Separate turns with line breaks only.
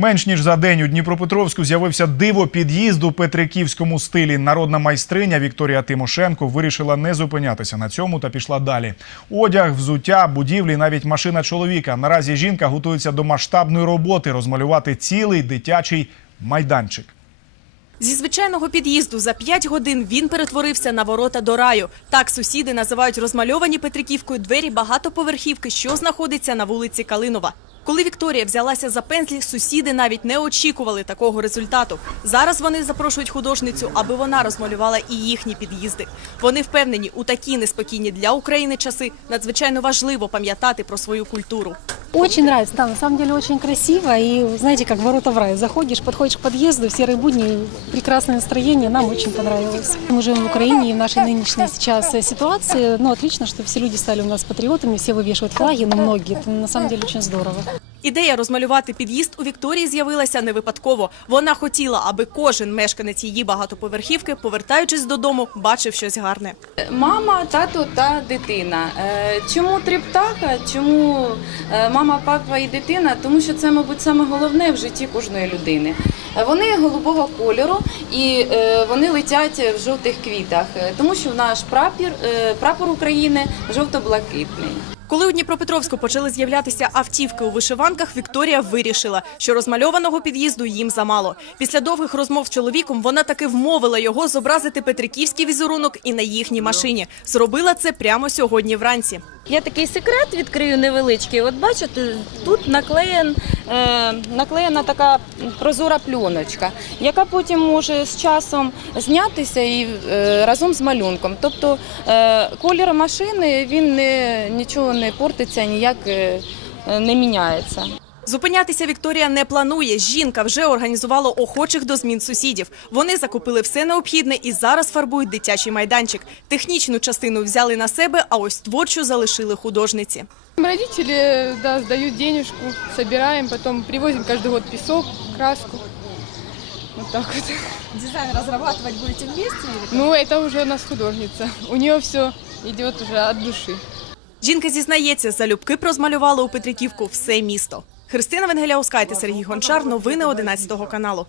Менш ніж за день у Дніпропетровську з'явився диво під'їзд у петриківському стилі. Народна майстриня Вікторія Тимошенко вирішила не зупинятися на цьому та пішла далі. Одяг, взуття, будівлі, навіть машина чоловіка. Наразі жінка готується до масштабної роботи розмалювати цілий дитячий майданчик.
Зі звичайного під'їзду за 5 годин він перетворився на ворота до раю. Так сусіди називають розмальовані Петриківкою двері багатоповерхівки, що знаходиться на вулиці Калинова. Коли Вікторія взялася за пензлі, сусіди навіть не очікували такого результату. Зараз вони запрошують художницю, аби вона розмалювала і їхні під'їзди. Вони впевнені, у такі неспокійні для України часи надзвичайно важливо пам'ятати про свою культуру.
Очень нравится, да, на самом деле очень красиво. И знаете, как ворота в рай. Заходишь, подходишь к подъезду, в серые будни, прекрасное настроение, нам очень понравилось. Мы живем в Украине и в нашей нынешней сейчас э, ситуации, ну, отлично, что все люди стали у нас патриотами, все вывешивают флаги, но многие. Это на самом деле очень здорово.
Ідея розмалювати під'їзд у Вікторії з'явилася не випадково. Вона хотіла, аби кожен мешканець її багатоповерхівки, повертаючись додому, бачив щось гарне.
Мама, тато та дитина. Е, Чому три птаха? Чому е, мама, папа і дитина? Тому що це, мабуть, саме головне в житті кожної людини. Вони голубого кольору і е, вони летять в жовтих квітах, тому що наш прапір, прапор України жовто-блакитний.
Коли у Дніпропетровську почали з'являтися автівки у вишиванках, Вікторія вирішила, що розмальованого під'їзду їм замало. Після довгих розмов з чоловіком вона таки вмовила його зобразити петриківський візерунок і на їхній машині. Зробила це прямо сьогодні вранці.
Я такий секрет відкрию невеличкий. От бачите, тут наклеєн, е, наклеєна така прозора плюночка, яка потім може з часом знятися і е, разом з малюнком. Тобто е, колір машини він не, нічого не портиться, ніяк е, не міняється.
Зупинятися Вікторія не планує. Жінка вже організувала охочих до змін сусідів. Вони закупили все необхідне і зараз фарбують дитячий майданчик. Технічну частину взяли на себе, а ось творчу залишили художниці.
Родители да, сдают денежку, собираем, потом привозим каждый год песок, краску. Вот так вот.
Дизайн разрабатывать будете вместе? или
Ну, это уже у нас художница. У нее все идет уже от души.
Жінка зізнається, залюбки прозмалювала у Петриківку все місто. Христина Венгеляускайте, Сергій Гончар. Новини 11 каналу.